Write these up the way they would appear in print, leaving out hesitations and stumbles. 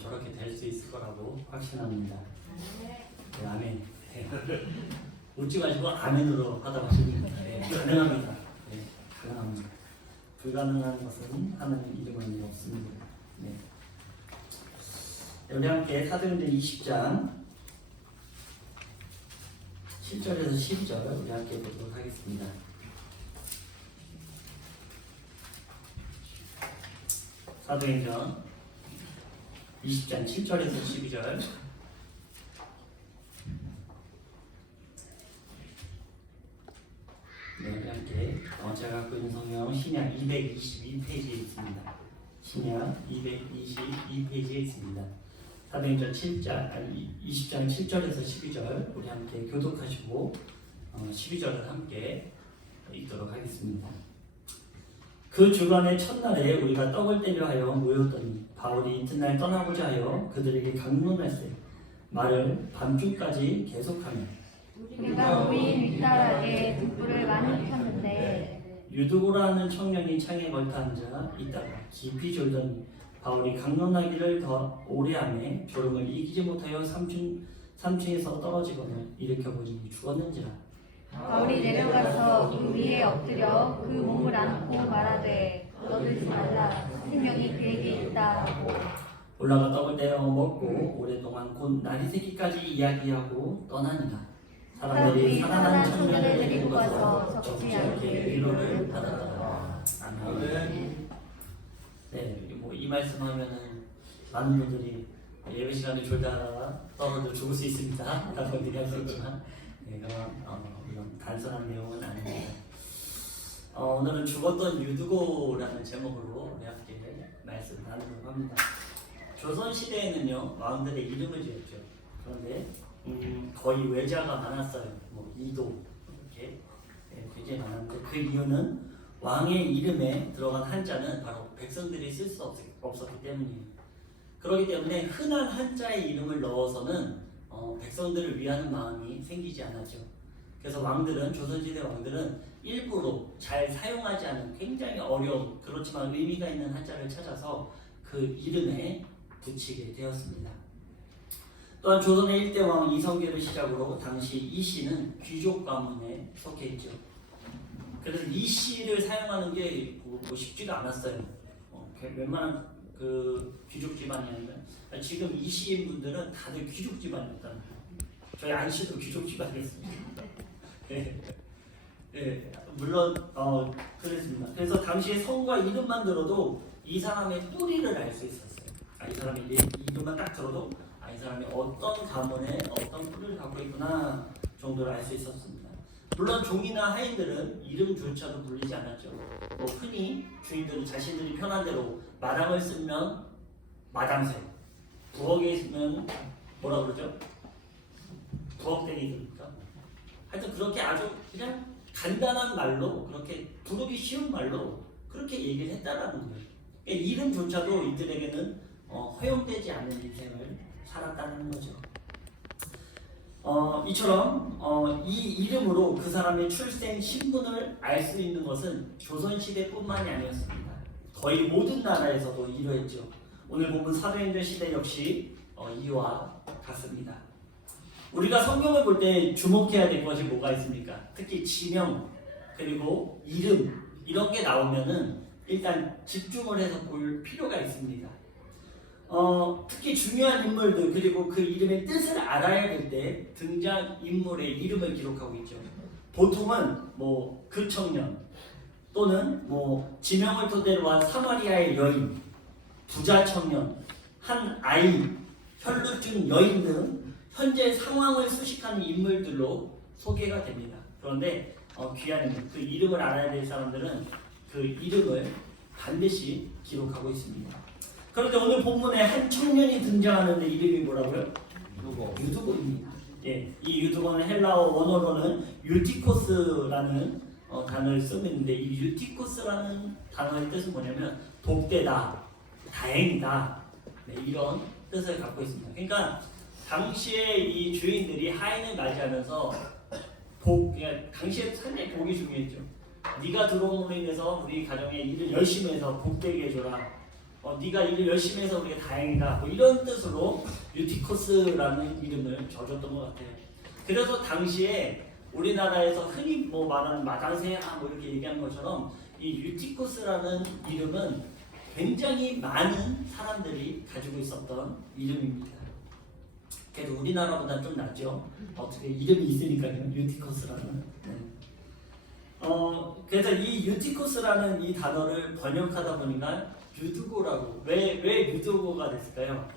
저렇게 될 수 있을 거라고 확신합니다. 네, 아멘. 네. 웃지 마시고 아멘으로 하답하십니다. 네, 가능합니다. 네, 가능합니다. 불가능한 것은 하나님 이름은 없습니다. 네. 우리 함께 사도행전 20장 7절에서 12절 우리 함께 보도록 하겠습니다. 사도행전 20장 7절에서 12절. 네, 우리 함께 제가 갖고 있는 성경 신약 222페이지에 있습니다. 신약 222페이지에 있습니다. 사도행전 20장 7절에서 12절 우리 함께 교독하시고 12절을 함께 읽도록 하겠습니다. 그 주간의 첫날에 우리가 떡을 떼려 하여 모였더니 바울이 이튿날 떠나고자 하여 그들에게 강론할세 말을 밤중까지 계속하며 우리가 모인 윗다락에 등불을 많이 폈는데 유두고라는 청년이 창에 걸터 앉아 있다가 깊이 졸더니 바울이 강론하기를 더 오래 하매 졸음을 이기지 못하여 3층에서 떨어지거늘 일으켜보니 죽었는지라. 바울이 내려가서 그 위에 엎드려 그 몸을 안고 말하되 떠들지 말라 생명이 그에게 있다. 올라가 떡을 떼어 먹고 오랫동안 곧 날이 새기까지 이야기하고 떠나니라. 사람들이 살아난 청년을 데리고 가서 적지 않게 위로를 받았더라. 아멘. 네, 이 말씀하면은 많은 분들이 예배 시간에 졸다가 떨어져 죽을 수 있습니다. 라고 얘기할 수 있지만 이런 단순한 내용은 아닙니다. 오늘은 죽었던 유두고라는 제목으로 우리 함께 말씀을 나누려고 합니다. 조선 시대에는요 왕들의 이름을 지었죠. 그런데 거의 외자가 많았어요. 이도 이렇게 굉장히 많았는데 그 이유는 왕의 이름에 들어간 한자는 바로 백성들이 쓸 수 없었기 때문이에요. 그렇기 때문에 흔한 한자의 이름을 넣어서는 백성들을 위하는 마음이 생기지 않았죠. 그래서 왕들은 조선시대 왕들은 일부러 잘 사용하지 않은 굉장히 어려운 그렇지만 의미가 있는 한자를 찾아서 그 이름에 붙이게 되었습니다. 또한 조선의 1대 왕 이성계를 시작으로 당시 이씨는 귀족 가문에 속해 있죠. 그래서 이씨를 사용하는 게 쉽지가 않았어요. 웬만한 그 귀족 집안이었는데 지금 이씨인 분들은 다들 귀족 집안이었다는 거예요. 저희 안씨도 귀족 집안이었습니다. 네. 네, 물론 그랬습니다. 그래서 당시에 성과 이름만 들어도 이 사람의 뿌리를 알 수 있었어요. 이 사람의 이름만 딱 들어도 이 사람이 어떤 가문에 어떤 뿌리를 갖고 있구나 정도를 알 수 있었습니다. 물론 종이나 하인들은 이름조차도 불리지 않았죠. 흔히 주인들은 자신들이 편한 대로 마당을 쓰면 마당새, 부엌에 있으면 뭐라 그러죠? 부엌댕이니까. 하여튼 그렇게 아주 그냥 간단한 말로 그렇게 부르기 쉬운 말로 그렇게 얘기를 했다라는 거예요. 그러니까 이름조차도 이들에게는 허용되지 않는 인생을 살았다는 거죠. 이처럼 이 이름으로 그 사람의 출생 신분을 알 수 있는 것은 조선시대뿐만이 아니었습니다. 거의 모든 나라에서도 이러했죠. 오늘 본문 사도행전 시대 역시 이와 같습니다. 우리가 성경을 볼 때 주목해야 될 것이 뭐가 있습니까? 특히 지명 그리고 이름 이런 게 나오면은 일단 집중을 해서 볼 필요가 있습니다. 특히 중요한 인물들 그리고 그 이름의 뜻을 알아야 될 때 등장 인물의 이름을 기록하고 있죠. 보통은 그 청년 또는 지명을 토대로 한 사마리아의 여인, 부자 청년, 한 아이, 혈루증 여인 등 현재 상황을 수식하는 인물들로 소개가 됩니다. 그런데 귀한 인물, 그 이름을 알아야 될 사람들은 그 이름을 반드시 기록하고 있습니다. 그런데 오늘 본문에 한 청년이 등장하는데 이름이 뭐라고요? 유두고입니다. 예, 이 유두고는 헬라어 원어로는 유티코스라는 단어를 쓰고 있는데 이 유티코스라는 단어의 뜻은 뭐냐면 복되다, 다행이다 이런 뜻을 갖고 있습니다. 그러니까 당시에 이 주인들이 하인을 맞이하면서 당시에 상당히 복이 중요했죠. 네가 들어옴으로 인해서 우리 가정의 일을 열심히 해서 복되게 해줘라. 네가 일을 열심히 해서 우리가 다행이다. 뭐 이런 뜻으로 유티코스라는 이름을 줘줬던 것 같아요. 그래서 당시에 우리나라에서 흔히 뭐 말하는 마당새야 뭐 이렇게 얘기하는 것처럼 이 유티코스라는 이름은 굉장히 많은 사람들이 가지고 있었던 이름입니다. 그래도 우리나라보다 좀 낫죠. 어떻게 이름이 있으니까요. 유티코스라는. 네. 그래서 이 유티코스라는 이 단어를 번역하다 보니까 유두고라고. 왜 유두고가 됐을까요?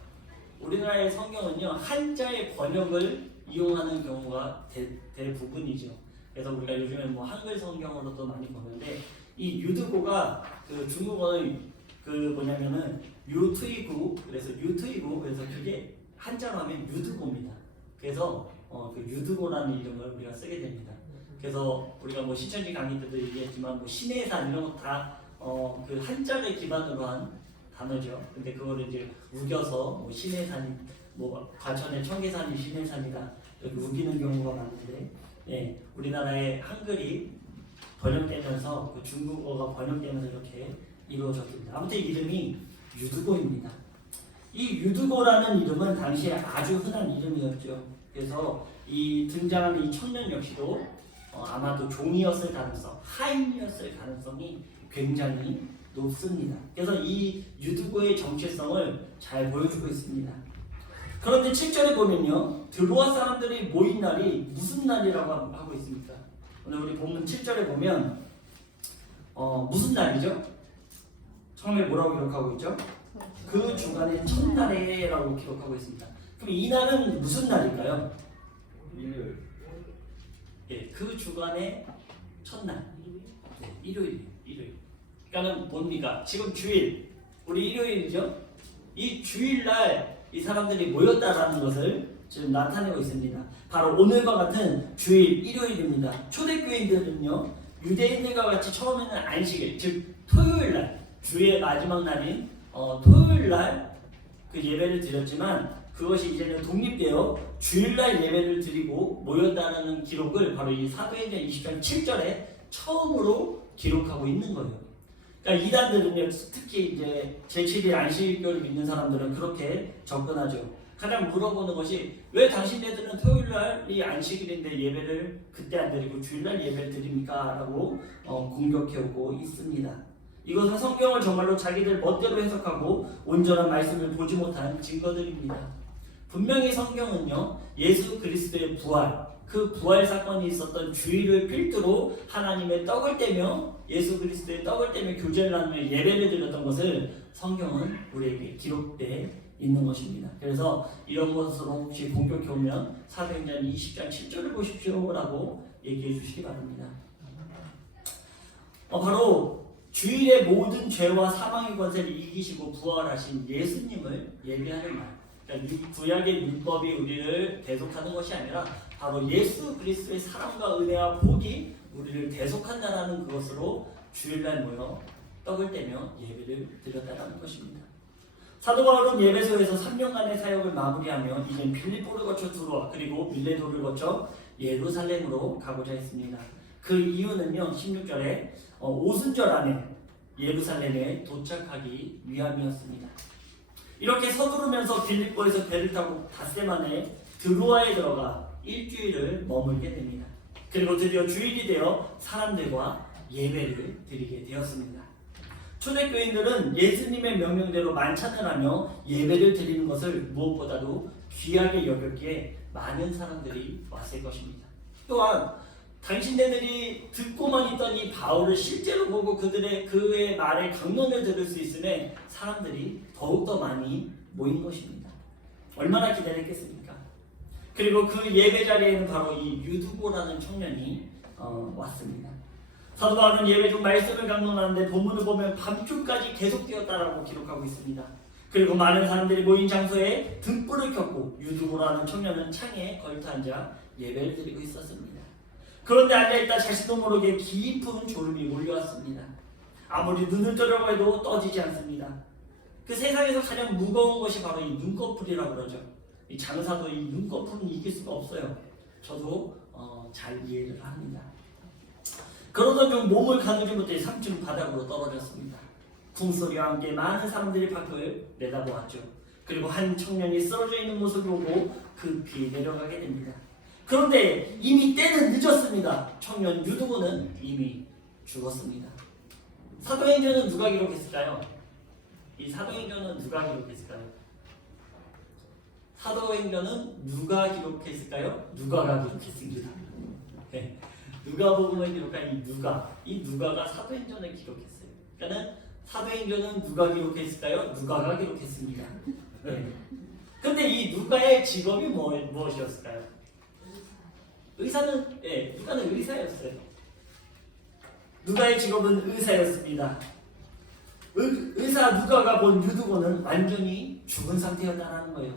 우리나라의 성경은요 한자의 번역을 이용하는 경우가 대부분이죠. 그래서 우리가 요즘에 뭐 한글 성경으로도 많이 보는데 이 유두고가 그 중국어의 그 뭐냐면은 유트이구, 그래서 유트이구, 그래서 그게 한자로 하면 유두고입니다. 그래서 그 유두고라는 이름을 우리가 쓰게 됩니다. 그래서 우리가 뭐 신천지 강의 때도 얘기했지만 뭐 신의 산 이런 거 다 그 한자를 기반으로 한 단어죠. 근데 그거를 이제 우겨서 뭐 신의 산, 뭐 과천의 청계산이 신의 산이다 이렇게 우기는 경우가 많은데, 예, 우리나라의 한글이 번역되면서 그 중국어가 번역되면서 이렇게 이루어졌습니다. 아무튼 이름이 유두고입니다. 이 유두고라는 이름은 당시에 아주 흔한 이름이었죠. 그래서 이 등장하는 이 청년 역시도 아마도 종이었을 가능성, 하인이었을 가능성이 굉장히 높습니다. 그래서 이 유두고의 정체성을 잘 보여주고 있습니다. 그런데 7절에 보면요, 드로아 사람들이 모인 날이 무슨 날이라고 하고 있습니까? 오늘 우리 본문 7절에 보면 무슨 날이죠? 처음에 뭐라고 기록하고 있죠? 그 주간의 첫날에라고 기록하고 있습니다. 그럼 이 날은 무슨 날일까요? 일요일. 예, 그 주간의 첫날. 네, 일요일. 그러니까는 뭡니까? 지금 주일, 우리 일요일이죠? 이 주일날 이 사람들이 모였다라는 것을 지금 나타내고 있습니다. 바로 오늘과 같은 주일, 일요일입니다. 초대교인들은요, 유대인들과 같이 처음에는 안식일, 즉 토요일날, 주의 마지막 날인 토요일날 그 예배를 드렸지만 그것이 이제는 독립되어 주일날 예배를 드리고 모였다는 기록을 바로 이 사도행전 20장 7절에 처음으로 기록하고 있는 거예요. 그러니까 이단들은요, 특히 이제 제7일 안식일교를 믿는 사람들은 그렇게 접근하죠. 가장 물어보는 것이 왜 당신네들은 토요일날이 안식일인데 예배를 그때 안 드리고 주일날 예배를 드립니까? 라고 공격해오고 있습니다. 이것은 성경을 정말로 자기들 멋대로 해석하고 온전한 말씀을 보지 못한 증거들입니다. 분명히 성경은요, 예수 그리스도의 부활, 그 부활 사건이 있었던 주일을 필두로 하나님의 떡을 떼며 예수 그리스도의 떡을 떼며 교제를 나누며 예배를 드렸던 것을 성경은 우리에게 기록되어 있는 것입니다. 그래서 이런 것으로 혹시 공격해 오면 사도행전 20장 7절을 보십시오라고 얘기해 주시기 바랍니다. 바로 주일의 모든 죄와 사망의 권세를 이기시고 부활하신 예수님을 예배하는 말. 그러니까 구약의 율법이 우리를 대속하는 것이 아니라 바로 예수 그리스도의 사랑과 은혜와 복이 우리를 대속한다라는 그것으로 주일날 모여 떡을 떼며 예배를 드렸다라는 것입니다. 사도 바울은 예배소에서 3년간의 사역을 마무리하며 이제 빌립보를 거쳐 두로아 그리고 밀레도를 거쳐 예루살렘으로 가고자 했습니다. 그 이유는요, 16절에 오순절 안에 예루살렘에 도착하기 위함이었습니다. 이렇게 서두르면서 빌립보에서 배를 타고 닷새 만에 드로아에 들어가 일주일을 머물게 됩니다. 그리고 드디어 주일이 되어 사람들과 예배를 드리게 되었습니다. 초대교인들은 예수님의 명령대로 만찬을 하며 예배를 드리는 것을 무엇보다도 귀하게 여겼기에 많은 사람들이 왔을 것입니다. 또한 당신네들이 듣고만 있던 이 바울을 실제로 보고 그의 말의 강론을 들을 수 있음에 사람들이 더욱더 많이 모인 것입니다. 얼마나 기다렸겠습니까? 그리고 그 예배 자리에는 바로 이 유두고라는 청년이 왔습니다. 사도 바울은 예배 중 말씀을 강론하는데 본문을 보면 밤중까지 계속되었다라고 기록하고 있습니다. 그리고 많은 사람들이 모인 장소에 등불을 켰고 유두고라는 청년은 창에 걸터 앉아 예배를 드리고 있었습니다. 그런데 앉아있다 자신도 모르게 깊은 졸음이 몰려왔습니다. 아무리 눈을 뜨려고 해도 떠지지 않습니다. 그 세상에서 가장 무거운 것이 바로 이 눈꺼풀이라고 그러죠. 이 장사도 이 눈꺼풀은 이길 수가 없어요. 저도 잘 이해를 합니다. 그러던 중 몸을 가누지 못해 3층 바닥으로 떨어졌습니다. 궁소리와 함께 많은 사람들이 밖을 내다보았죠. 그리고 한 청년이 쓰러져 있는 모습을 보고 급히 내려가게 됩니다. 그런데 이미 때는 늦었습니다. 청년 유두고는 이미 죽었습니다. 사도행전은 누가 기록했을까요? 이 사도행전은 누가 기록했을까요? 사도행전은 누가 기록했을까요? 누가가 기록했습니다. 네. 누가복음을 기록한 이 누가가 사도행전을 기록했어요. 그러니까는 사도행전은 누가 기록했을까요? 누가가 기록했습니다. 네. 근데 이 누가의 직업이 무엇이었을까요? 누가는 의사였어요. 누가의 직업은 의사였습니다. 의사 누가가 본 유두고는 완전히 죽은 상태였다는 거예요.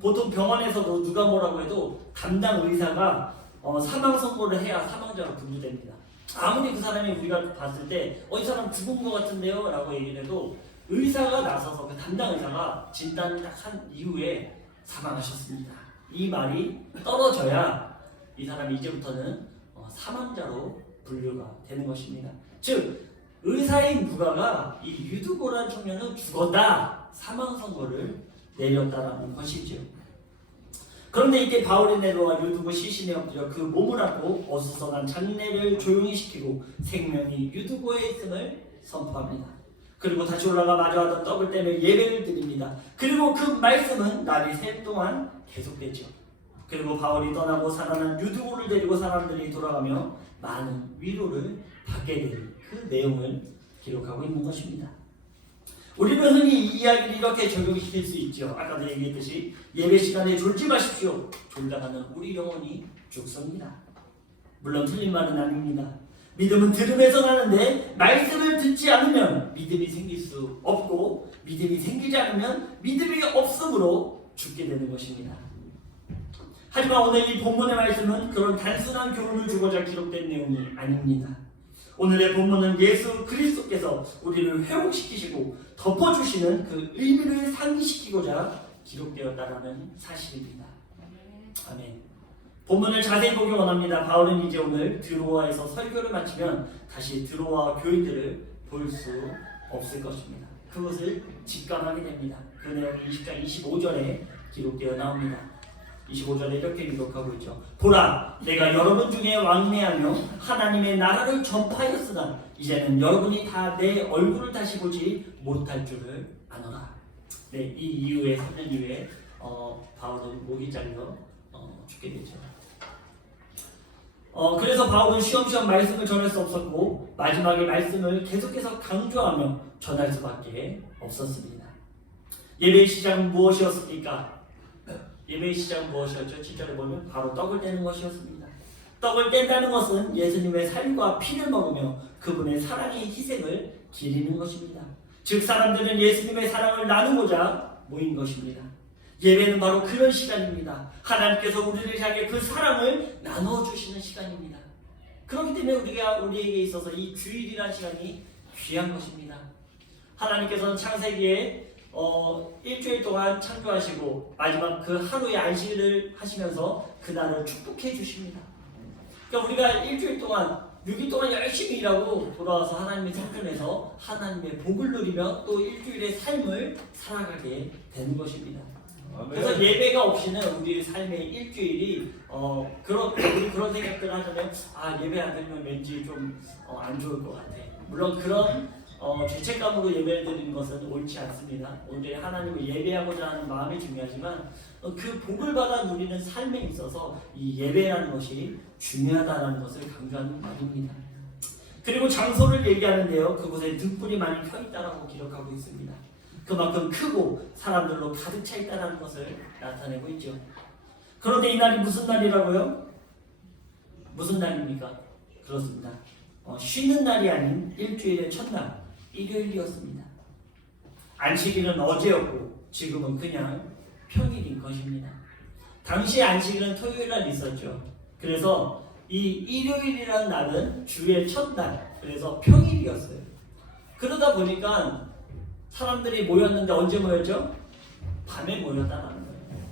보통 병원에서도 누가 뭐라고 해도 담당 의사가 사망 선고를 해야 사망자로 분류됩니다. 아무리 그 사람이 우리가 봤을 때 이 사람 죽은 것 같은데요? 라고 얘기를 해도 의사가 나서서 그 담당 의사가 진단을 딱 한 이후에 사망하셨습니다. 이 말이 떨어져야 이 사람이 이제부터는 사망자로 분류가 되는 것입니다. 즉 의사인 누가가 이 유두고라는 청년은 죽었다 사망 선고를 내렸다라는 것이죠. 그런데 이때 바울의 네로와 유두고 시신에 엎드려 그 몸을 안고 어수선한 장례를 조용히 시키고 생명이 유두고에 있음을 선포합니다. 그리고 다시 올라가 마주하던 떡을 떼며 예배를 드립니다. 그리고 그 말씀은 날이 새 동안 계속되죠. 그리고 바울이 떠나고 살아난 유두고를 데리고 사람들이 돌아가며 많은 위로를 받게 된 그 내용을 기록하고 있는 것입니다. 우리는 흔히 이 이야기를 이렇게 적용시킬 수 있죠. 아까도 얘기했듯이 예배 시간에 졸지 마십시오. 졸다가는 우리 영혼이 죽습니다. 물론 틀린 말은 아닙니다. 믿음은 들음에서 나는데 말씀을 듣지 않으면 믿음이 생길 수 없고 믿음이 생기지 않으면 믿음이 없음으로 죽게 되는 것입니다. 하지만 오늘 이 본문의 말씀은 그런 단순한 교훈을 주고자 기록된 내용이 아닙니다. 오늘의 본문은 예수 그리스도께서 우리를 회복시키시고 덮어주시는 그 의미를 상기시키고자 기록되었다라는 사실입니다. 아멘. 본문을 자세히 보기 원합니다. 바울은 이제 오늘 드로아에서 설교를 마치면 다시 드로아 교인들을 볼 수 없을 것입니다. 그것을 직감하게 됩니다. 그 내용이 20장 25절에 기록되어 나옵니다. 25절에 이렇게 기록하고 있죠. 보라, 내가 여러분 중에 왕래하며 하나님의 나라를 전파하였으나 이제는 여러분이 다 내 얼굴을 다시 보지 못할 줄을 아노라. 네, 이 이후에 3년 이후에 바울은 목이 잘려 죽게 되죠. 그래서 바울은 쉬엄쉬엄 말씀을 전할 수 없었고 마지막에 말씀을 계속해서 강조하며 전할 수밖에 없었습니다. 예배의 시작은 무엇이었습니까? 예배의 시작은 무엇이었죠? 7절에 보면 바로 떡을 떼는 것이었습니다. 떡을 뗀다는 것은 예수님의 살과 피를 먹으며 그분의 사랑의 희생을 기리는 것입니다. 즉 사람들은 예수님의 사랑을 나누고자 모인 것입니다. 예배는 바로 그런 시간입니다. 하나님께서 우리를 향해 그 사랑을 나누어 주시는 시간입니다. 그렇기 때문에 우리에게 있어서 이 주일이라는 시간이 귀한 것입니다. 하나님께서는 창세기에 일주일 동안 창조하시고 마지막 그 하루의 안식일을 하시면서 그날을 축복해 주십니다. 그러니까 우리가 일주일 동안 6일 동안 열심히 일하고 돌아와서 하나님의 성전에서 하나님의 복을 누리며 또 일주일의 삶을 살아가게 되는 것입니다. 그래서 예배가 없이는 우리 삶의 일주일이 우리 그런 생각들을 하자면 예배 안 드리면 왠지 좀 안 좋을 것 같아. 물론 그런 죄책감으로 예배를 드리는 것은 옳지 않습니다. 오늘 하나님을 예배하고자 하는 마음이 중요하지만 그 복을 받아 누리는 삶에 있어서 이 예배라는 것이 중요하다는 것을 강조하는 말입니다. 그리고 장소를 얘기하는데요. 그곳에 등불이 많이 켜 있다라고 기록하고 있습니다. 그만큼 크고 사람들로 가득 차 있다는 것을 나타내고 있죠. 그런데 이날이 무슨 날이라고요? 무슨 날입니까? 그렇습니다. 쉬는 날이 아닌 일주일의 첫날, 일요일이었습니다. 안식일은 어제였고 지금은 그냥 평일인 것입니다. 당시 안식일은 토요일 날 있었죠. 그래서 이 일요일이라는 날은 주의 첫날, 그래서 평일이었어요. 그러다 보니까 사람들이 모였는데 언제 모였죠? 밤에 모였다는 거예요.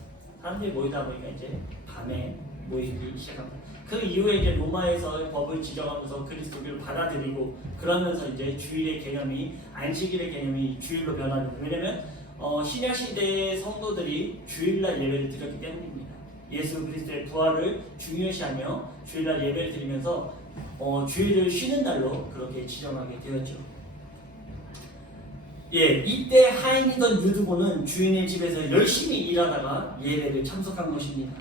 사람들이 모이다 보니까 이제 밤에 모이기 시작합니다. 그 이후에 이제 로마에서 법을 지정하면서 그리스도교를 받아들이고 그러면서 이제 주일의 개념이 안식일의 개념이 주일로 변합니다. 왜냐면 신약 시대의 성도들이 주일날 예배를 드렸기 때문입니다. 예수 그리스도의 부활을 중요시하며 주일날 예배를 드리면서 주일을 쉬는 날로 그렇게 지정하게 되었죠. 예, 이때 하인이던 유두고는 주인의 집에서 열심히 일하다가 예배를 참석한 것입니다.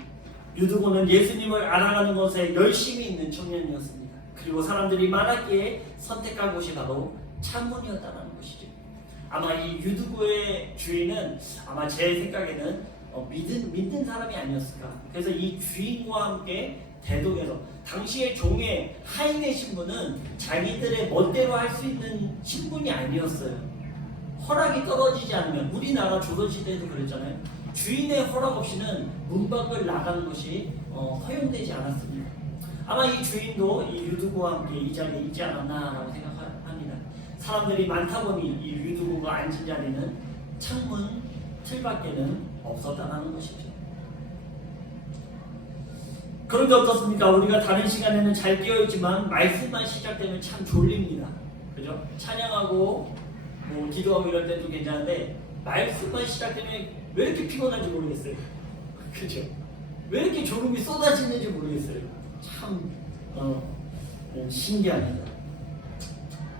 유두고는 예수님을 알아가는 것에 열심히 있는 청년이었습니다. 그리고 사람들이 많았기에 선택한 곳이 바로 창문이었다는 것이죠. 아마 이 유두고의 주인은 아마 제 생각에는 믿는 사람이 아니었을까. 그래서 이 주인과 함께 대동해서 당시의 종의 하인의 신분은 자기들의 멋대로 할 수 있는 신분이 아니었어요. 허락이 떨어지지 않으면 우리나라 조선시대에도 그랬잖아요. 주인의 허락 없이는 문 밖을 나가는 것이 허용되지 않았습니다. 아마 이 주인도 이 유두고와 함께 이 자리에 있지 않았나라고 생각합니다. 사람들이 많다 보니 이 유두고가 앉은 자리는 창문 틀밖에는 없었다는 것이죠. 그런데 어떻습니까? 우리가 다른 시간에는 잘 깨어있지만 말씀만 시작되면 참 졸립니다. 그죠? 찬양하고 뭐 기도하고 이럴 때도 괜찮은데 말씀만 시작되면 왜 이렇게 피곤한지 모르겠어요. 그죠? 왜 이렇게 졸음이 쏟아지는지 모르겠어요. 참 신기합니다.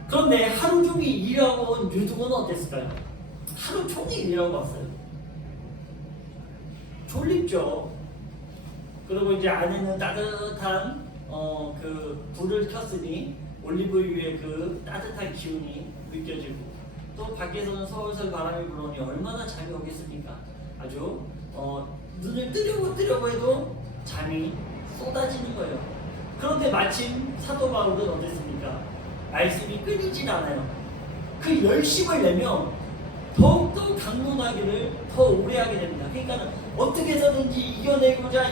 그런데 하루 종일 일하고 온 유두고는 어땠을까요? 하루 종일 일하고 왔어요. 졸립죠. 그리고 이제 안에는 따뜻한 그 불을 켰으니 올리브유의 그 따뜻한 기운이 느껴지고 또 밖에서는 서울서울 바람이 불어오니 얼마나 잠이 오겠습니까? 아주 눈을 뜨려고 해도 잠이 쏟아지는 거예요. 그런데 마침 사도 바울은 어땠습니까? 말씀이 끊이질 않아요. 그 열심을 내며 더욱더 강론하기를 더 오래 하게 됩니다. 그러니까 어떻게 해서든지 이겨내고자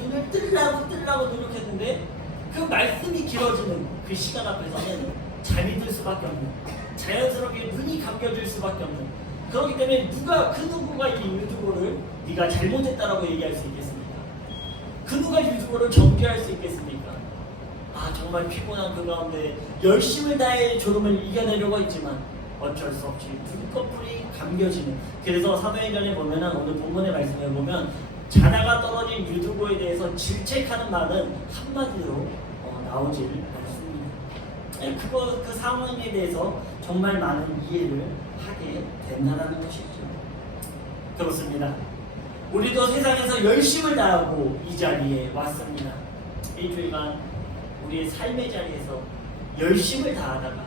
눈을 뜨려고 노력했는데 그 말씀이 길어지는 그 시간 앞에서는 잠이 들 수밖에 없는, 자연스럽게 눈이 감겨질 수밖에 없는. 그렇기 때문에 그 누구가 이 유두고를 네가 잘못했다라고 얘기할 수 있겠습니까? 그 누가 유두고를 정죄할 수 있겠습니까? 정말 피곤한 그 가운데 열심을 다해 졸음을 이겨내려고 했지만 어쩔 수 없이 눈꺼풀이 감겨지는. 그래서 사도행전에 보면은 오늘 본문의 말씀에 보면 자다가 떨어진 유두고에 대해서 질책하는 말은 한마디로 나오질 않습니다. 그 상황에 대해서 정말 많은 이해를 하게 된다는 것이죠. 그렇습니다. 우리도 세상에서 열심을 다하고 이 자리에 왔습니다. 일주일간 우리의 삶의 자리에서 열심을 다하다가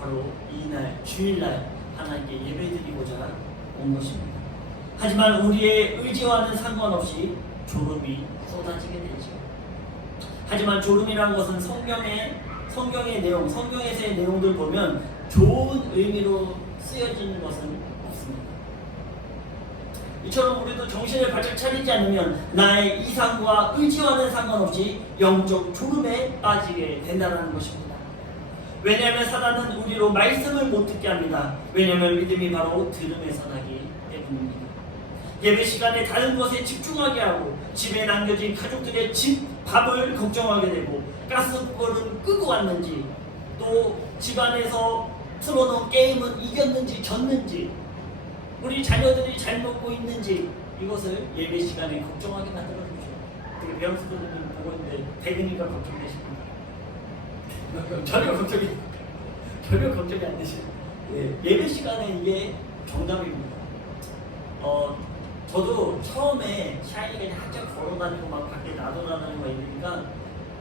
바로 이날 주일날 하나님께 예배드리고자 온 것입니다. 하지만 우리의 의지와는 상관없이 졸음이 쏟아지게 되죠. 하지만 졸음이라는 것은 성경의 내용, 성경에서의 내용들 보면 좋은 의미로 쓰여지는 것은 없습니다. 이처럼 우리도 정신을 바짝 차리지 않으면 나의 이상과 의지와는 상관없이 영적 졸음에 빠지게 된다는 것입니다. 왜냐하면 사단은 우리로 말씀을 못 듣게 합니다. 왜냐하면 믿음이 바로 들음에서 나기 때문입니다. 예배 시간에 다른 것에 집중하게 하고 집에 남겨진 가족들의 밥을 걱정하게 되고 가스불은 끄고 왔는지 또 집안에서 틀어놓은 게임은 이겼는지 졌는지 우리 자녀들이 잘 먹고 있는지 이것을 예배 시간에 걱정하게 만들어주죠. 우리 배영수 교수님 보고 있는데 대근이가 걱정되십니다. 전혀 걱정이 안 되시죠. 예배 시간에 이게 정답입니다. 저도 처음에 샤이니가 한참 걸어다니고 막 밖에 나돌아다니고 이러니까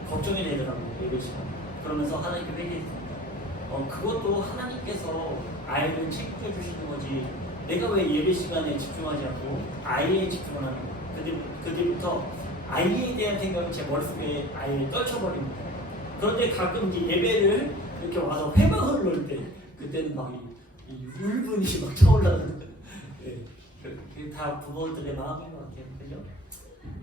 걱정이 되더라고요. 예배 시간. 그러면서 하나님께 회개했습니다. 그것도 하나님께서 아이를 책임져 주시는 거지 내가 왜 예배 시간에 집중하지 않고 아이에 집중을 하는 거야. 그때부터 아이에 대한 생각이 제 머릿속에 아이를 떨쳐버립니다. 그런데 가끔 이제 예배를 이렇게 와서 회막을 놓을 때 그때는 막 이 울분이 막 차올라오는 거예요. 그게 다 부모들의 마음인 것 같아요. 그죠?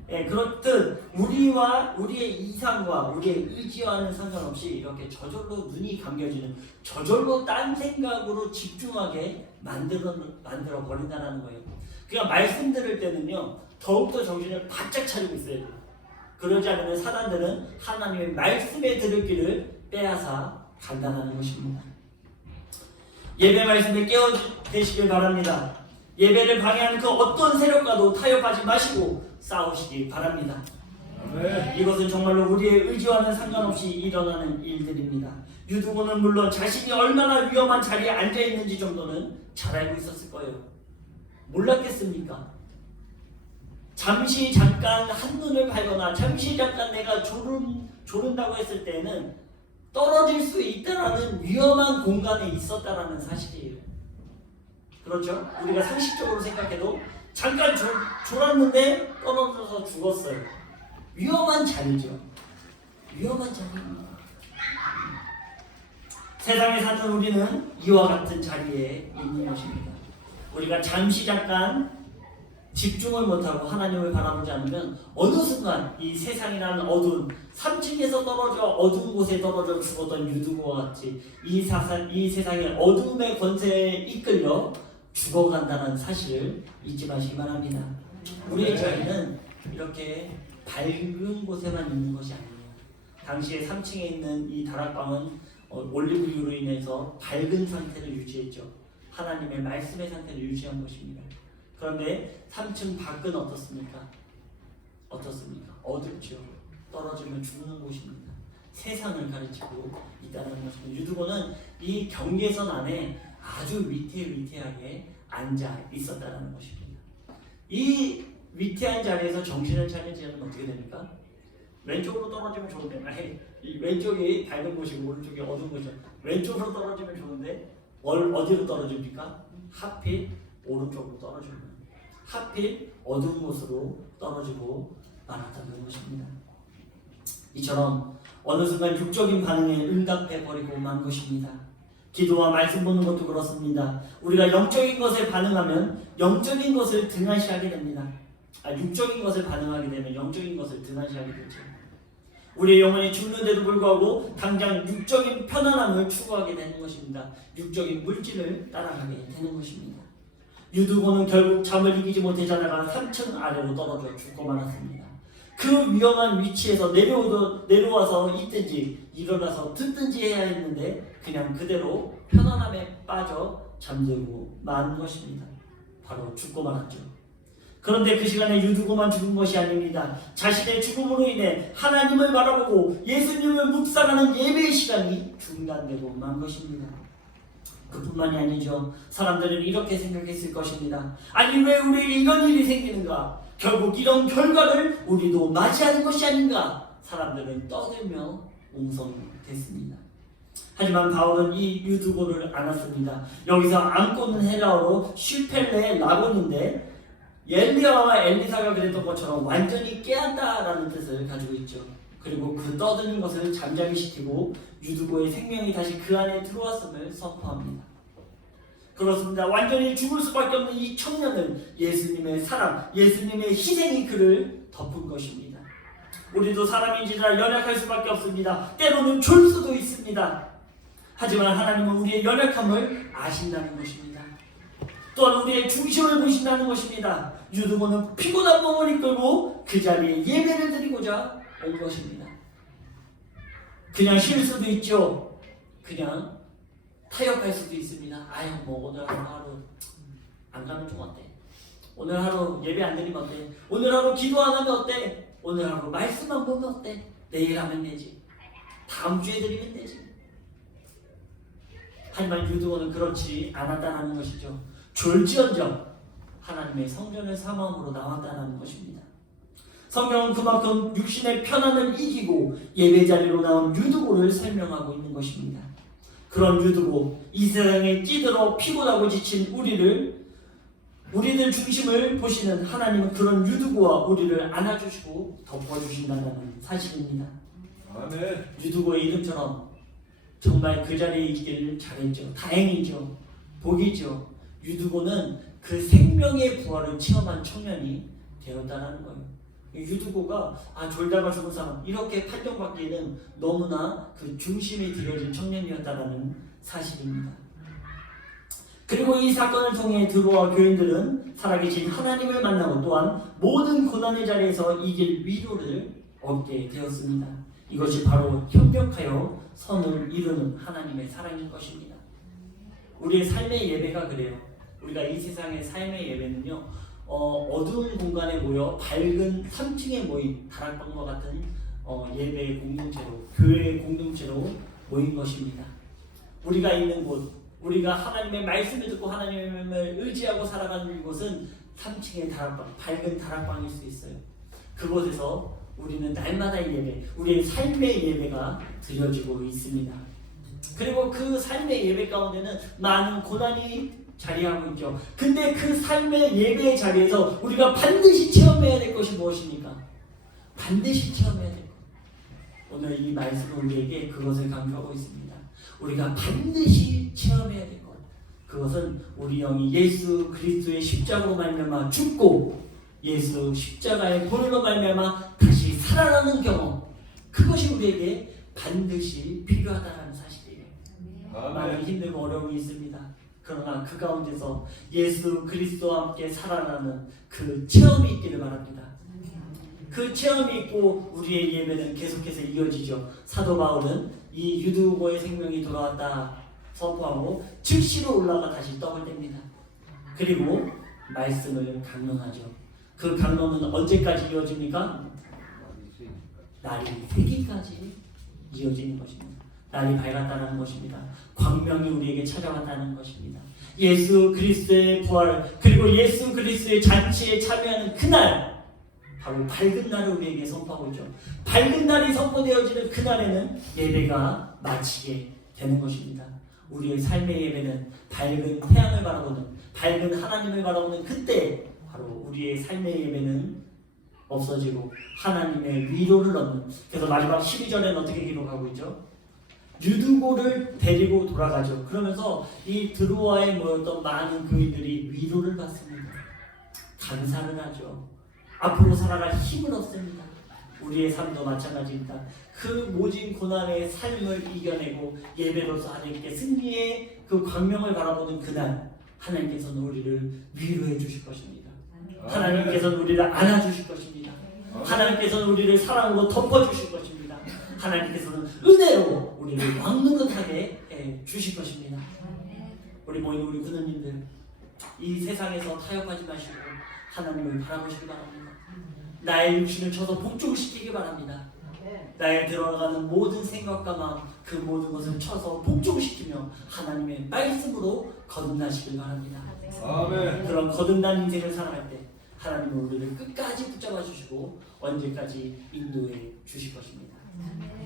그렇듯 우리와 우리의 이상과 우리의 의지와는 상관없이 이렇게 저절로 눈이 감겨지는, 저절로 딴 생각으로 집중하게 만들어 버린다는 거예요. 그러니까 말씀 들을 때는요 더욱더 정신을 바짝 차리고 있어야 돼요. 그러지 않으면 사단들은 하나님의 말씀에 들을 길을 빼앗아 간다는 것입니다. 예배 말씀에 깨어 되시길 바랍니다. 예배를 방해하는 그 어떤 세력과도 타협하지 마시고 싸우시기 바랍니다. 이것은 정말로 우리의 의지와는 상관없이 일어나는 일들입니다. 유두고는 물론 자신이 얼마나 위험한 자리에 앉아있는지 정도는 잘 알고 있었을 거예요. 몰랐겠습니까? 잠시 잠깐 한눈을 팔거나 잠시 잠깐 내가 조른다고 했을 때는 떨어질 수 있다라는 위험한 공간에 있었다라는 사실이에요. 그렇죠? 우리가 상식적으로 생각해도 잠깐 졸았는데 떨어져서 죽었어요. 위험한 자리죠. 위험한 자리입니다. 세상에 사는 우리는 이와 같은 자리에 있는 것입니다. 우리가 잠시 잠깐 집중을 못하고 하나님을 바라보지 않으면 어느 순간 이 세상이라는 어두운 3층에서 떨어져 어두운 곳에 떨어져 죽었던 유두고와 같이 이 세상의 어둠의 권세에 이끌려 죽어간다는 사실을 잊지 마시기 바랍니다. 우리의 자리는 이렇게 밝은 곳에만 있는 것이 아니에요. 당시에 3층에 있는 이 다락방은 올리브유로 인해서 밝은 상태를 유지했죠. 하나님의 말씀의 상태를 유지한 것입니다. 그런데 3층 밖은 어떻습니까? 어둡죠. 떨어지면 죽는 곳입니다. 세상을 가르치고 있다는 것입니다. 유두고는 이 경계선 안에 아주 위태하게 앉아 있었다는 것입니다. 이 위태한 자리에서 정신을 차리지 않으면 어떻게 됩니까? 왼쪽으로 떨어지면 좋은데, 이 왼쪽이 밝은 곳이고 오른쪽이 어두운 곳이죠. 왼쪽으로 떨어지면 좋은데 어디로 떨어집니까? 하필 오른쪽으로 떨어지면, 하필 어두운 곳으로 떨어지고 말았다는 것입니다. 이처럼 어느 순간 육적인 반응에 응답해 버리고 만 것입니다. 기도와 말씀 보는 것도 그렇습니다. 우리가 영적인 것에 반응하면 영적인 것을 등한시하게 됩니다. 육적인 것을 반응하게 되면 영적인 것을 등한시하게 되죠. 우리의 영혼이 죽는데도 불구하고 당장 육적인 편안함을 추구하게 되는 것입니다. 육적인 물질을 따라가게 되는 것입니다. 유두고는 결국 잠을 이기지 못해 자다가 3층 아래로 떨어져 죽고 말았습니다. 그 위험한 위치에서 내려와서 있든지 일어나서 듣든지 해야 했는데 그냥 그대로 편안함에 빠져 잠들고 만 것입니다. 바로 죽고 말았죠. 그런데 그 시간에 유두고만 죽은 것이 아닙니다. 자신의 죽음으로 인해 하나님을 바라보고 예수님을 묵상하는 예배의 시간이 중단되고 만 것입니다. 그뿐만이 아니죠. 사람들은 이렇게 생각했을 것입니다. 아니 왜 우리에게 이런 일이 생기는가? 결국 이런 결과를 우리도 맞이하는 것이 아닌가? 사람들은 떠들며 웅성댔습니다. 하지만 바울은 이 유두고를 안았습니다. 여기서 안고는 헬라어로 슈펠레 라곤인데 엘리야와 엘리사가 그랬던 것처럼 완전히 깨한다라는 뜻을 가지고 있죠. 그리고 그 떠드는 것을 잠잠히 시키고 유두고의 생명이 다시 그 안에 들어왔음을 선포합니다. 그렇습니다. 완전히 죽을 수밖에 없는 이 청년은 예수님의 사랑, 예수님의 희생이 그를 덮은 것입니다. 우리도 사람인지라 연약할 수밖에 없습니다. 때로는 졸 수도 있습니다. 하지만 하나님은 우리의 연약함을 아신다는 것입니다. 또한 우리의 중심을 보신다는 것입니다. 유두고는 피곤한 몸을 이끌고 그 자리에 예배를 드리고자 온 것입니다. 그냥 쉴 수도 있죠. 그냥 타협할 수도 있습니다. 아유 뭐 오늘 하루 안 가면 좀 어때? 오늘 하루 예배 안 드리면 어때? 오늘 하루 기도 안 하면 어때? 오늘 하루 말씀만 보면 어때? 내일 하면 되지. 다음 주에 드리면 되지. 하지만 유두고는 그렇지 않았다는 것이죠. 졸지언정 하나님의 성전을 사모함으로 나왔다는 것입니다. 성경은 그만큼 육신의 편안을 이기고 예배자리로 나온 유두고를 설명하고 있는 것입니다. 그런 유두고, 이 세상에 찌들어 피곤하고 지친 우리들 중심을 보시는 하나님은 그런 유두고와 우리를 안아주시고 덮어주신다는 사실입니다. 아멘. 유두고의 이름처럼 정말 그 자리에 있기를 잘했죠. 다행이죠. 복이죠. 유두고는 그 생명의 부활을 체험한 청년이 되었다는 거예요. 유두고가 졸다가 죽은 사람 이렇게 판정받기에는 너무나 그 중심이 들여진 청년이었다는 사실입니다. 그리고 이 사건을 통해 드로아 교인들은 살아계신 하나님을 만나고 또한 모든 고난의 자리에서 이길 위로를 얻게 되었습니다. 이것이 바로 협력하여 선을 이루는 하나님의 사랑인 것입니다. 우리의 삶의 예배가 그래요. 우리가 이 세상의 삶의 예배는요, 어두운 공간에 모여 밝은 3층에 모인 다락방과 같은 예배의 공동체로, 교회의 공동체로 모인 것입니다. 우리가 있는 곳, 우리가 하나님의 말씀을 듣고 하나님을 의지하고 살아가는 이곳은 3층의 다락방, 밝은 다락방일 수 있어요. 그곳에서 우리는 날마다 예배, 우리의 삶의 예배가 드려지고 있습니다. 그리고 그 삶의 예배 가운데는 많은 고난이 자리하고 있죠. 근데 그 삶의 예배의 자리에서 우리가 반드시 체험해야 될 것이 무엇입니까? 반드시 체험해야 될 것. 오늘 이 말씀은 우리에게 그것을 강조하고 있습니다. 우리가 반드시 체험해야 될 것. 그것은 우리 영이 예수 그리스도의 십자가로 말미암아 죽고 예수 십자가의 보혈로 말미암아 다시 살아나는 경험. 그것이 우리에게 반드시 필요하다는 사실이에요. 많은 힘들고 어려움이 있습니다. 그러나 그 가운데서 예수 그리스도와 함께 살아나는 그 체험이 있기를 바랍니다. 그 체험이 있고 우리의 예배는 계속해서 이어지죠. 사도 바울은 이 유두고의 생명이 돌아왔다 선포하고 즉시로 올라가 다시 떡을 뗍니다. 그리고 말씀을 강론하죠. 그 강론은 언제까지 이어집니까? 날이 새기까지 이어지는 것입니다. 날이 밝았다는 것입니다. 광명이 우리에게 찾아왔다는 것입니다. 예수 그리스도의 부활 그리고 예수 그리스도의 잔치에 참여하는 그날, 바로 밝은 날을 우리에게 선포하고 있죠. 밝은 날이 선포되어지는 그날에는 예배가 마치게 되는 것입니다. 우리의 삶의 예배는 밝은 태양을 바라보는, 밝은 하나님을 바라보는 그때 바로 우리의 삶의 예배는 없어지고 하나님의 위로를 얻는. 그래서 마지막 12절에는 어떻게 기록하고 있죠? 유두고를 데리고 돌아가죠. 그러면서 이 드로아에 모였던 많은 교인들이 위로를 받습니다. 감사를 하죠. 앞으로 살아갈 힘을 얻습니다. 우리의 삶도 마찬가지입니다. 그 모진 고난의 삶을 이겨내고 예배로서 하나님께 승리의 그 광명을 바라보는 그날, 하나님께서는 우리를 위로해 주실 것입니다. 하나님께서는 우리를 안아주실 것입니다. 하나님께서는 우리를 사랑으로 덮어주실 것입니다. 하나님께서는 은혜로 우리를 왕노릇하게 주실 것입니다. 우리 모인 우리 부모님들, 이 세상에서 타협하지 마시고 하나님을 바라보시기 바랍니다. 나의 육신을 쳐서 복종시키기 바랍니다. 나에 들어가는 모든 생각과 마음, 그 모든 것을 쳐서 복종시키며 하나님의 말씀으로 거듭나시길 바랍니다. 아멘. 그런 거듭난 인생을 살아갈 때 하나님은 우리를 끝까지 붙잡아 주시고 언제까지 인도해 주실 것입니다.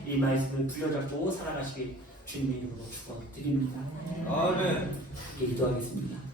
이 말씀을 부여잡고 살아가시길 주님의 이름으로 축원드립니다. 아멘. 기도하겠습니다.